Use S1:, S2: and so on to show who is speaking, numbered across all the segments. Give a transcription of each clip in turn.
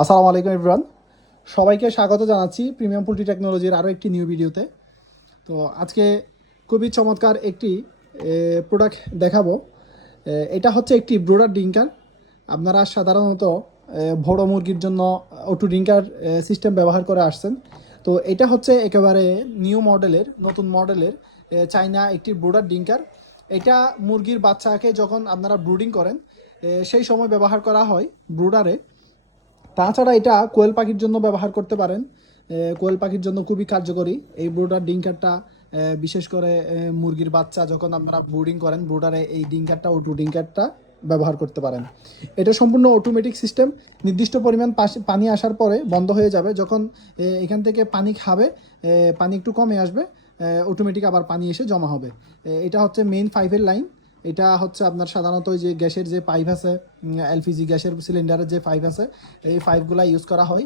S1: আসসালামু আলাইকুম ইব্রান সবাইকে স্বাগত জানাচ্ছি প্রিমিয়াম পোল্ট্রি টেকনোলজির আরও একটি নিউ ভিডিওতে তো আজকে খুবই চমৎকার একটি প্রোডাক্ট দেখাবো। এটা হচ্ছে একটি ব্রোডার ডিঙ্কার আপনারা সাধারণত বড় মুরগির জন্য অটো ডিঙ্কার সিস্টেম ব্যবহার করে আসছেন। তো এটা হচ্ছে একেবারে নিউ মডেলের নতুন মডেলের চাইনা একটি ব্রোডার ডিঙ্কার এটা মুরগির বাচ্চাকে যখন আপনারা ব্রুডিং করেন সেই সময় ব্যবহার করা হয় ব্রুডারে তাছাড়া এটা কোয়েল পাখির জন্য ব্যবহার করতে পারেন। কোয়েল পাখির জন্য খুবই কার্যকরী। এই ব্রুডার ডিঙ্কারটা বিশেষ করে মুরগির বাচ্চা যখন আপনারা ব্রুডিং করেন, ব্রুডারে এই ডিঙ্কারটা, ওটু ডিঙ্কারটা ব্যবহার করতে পারেন। এটা সম্পূর্ণ অটোমেটিক সিস্টেম নির্দিষ্ট পরিমাণ পানি আসার পরে বন্ধ হয়ে যাবে। যখন এখান থেকে পানি খাবে পানি একটু কমে আসবে অটোমেটিক আবার পানি এসে জমা হবে। এটা হচ্ছে মেইন ফাইভের লাইন এটা হচ্ছে আপনার সাধারণত যে গ্যাসের যে পাইপ আছে এলপিজি গ্যাসের সিলিন্ডারের যে পাইপ আছে, এই পাইপগুলো ইউজ করা হয়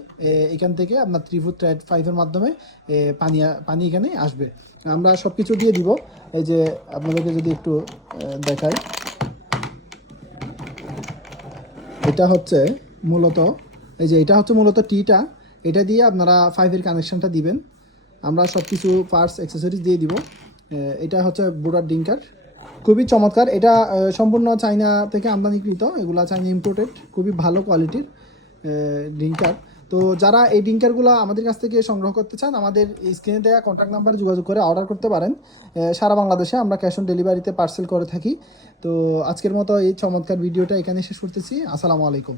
S1: এখান থেকে আপনার থ্রি ফুট থ্রেড পাইপের মাধ্যমে পানি পানি এখানে আসবে। আমরা সব কিছু দিয়ে দিব, এই যে আপনাদেরকে যদি একটু দেখাই। এটা হচ্ছে মূলত, এই যে এটা হচ্ছে মূলত টিটা এটা দিয়ে আপনারা ফাইভের কানেকশনটা দিবেন। আমরা সব কিছু পার্টস অ্যাক্সেসরিজ দিয়ে দিব। এটা হচ্ছে বুড়ার ডিঙ্কার খুবই চমৎকার। এটা সম্পূর্ণ চাইনা থেকে আমদানিকৃত। এগুলা চাইনা ইম্পোর্টেড খুবই ভালো কোয়ালিটির ডিঙ্কার তো যারা এই ডিঙ্কারগুলো আমাদের কাছ থেকে সংগ্রহ করতে চান, আমাদের স্ক্রিনে দেওয়া কন্ট্যাক্ট নাম্বারে যোগাযোগ করে অর্ডার করতে পারেন। সারা বাংলাদেশে আমরা ক্যাশ অন ডেলিভারিতে পার্সেল করে থাকি। তো আজকের মতো এই চমৎকার ভিডিওটা এখানে শেষ করতেছি। আসসালামু আলাইকুম।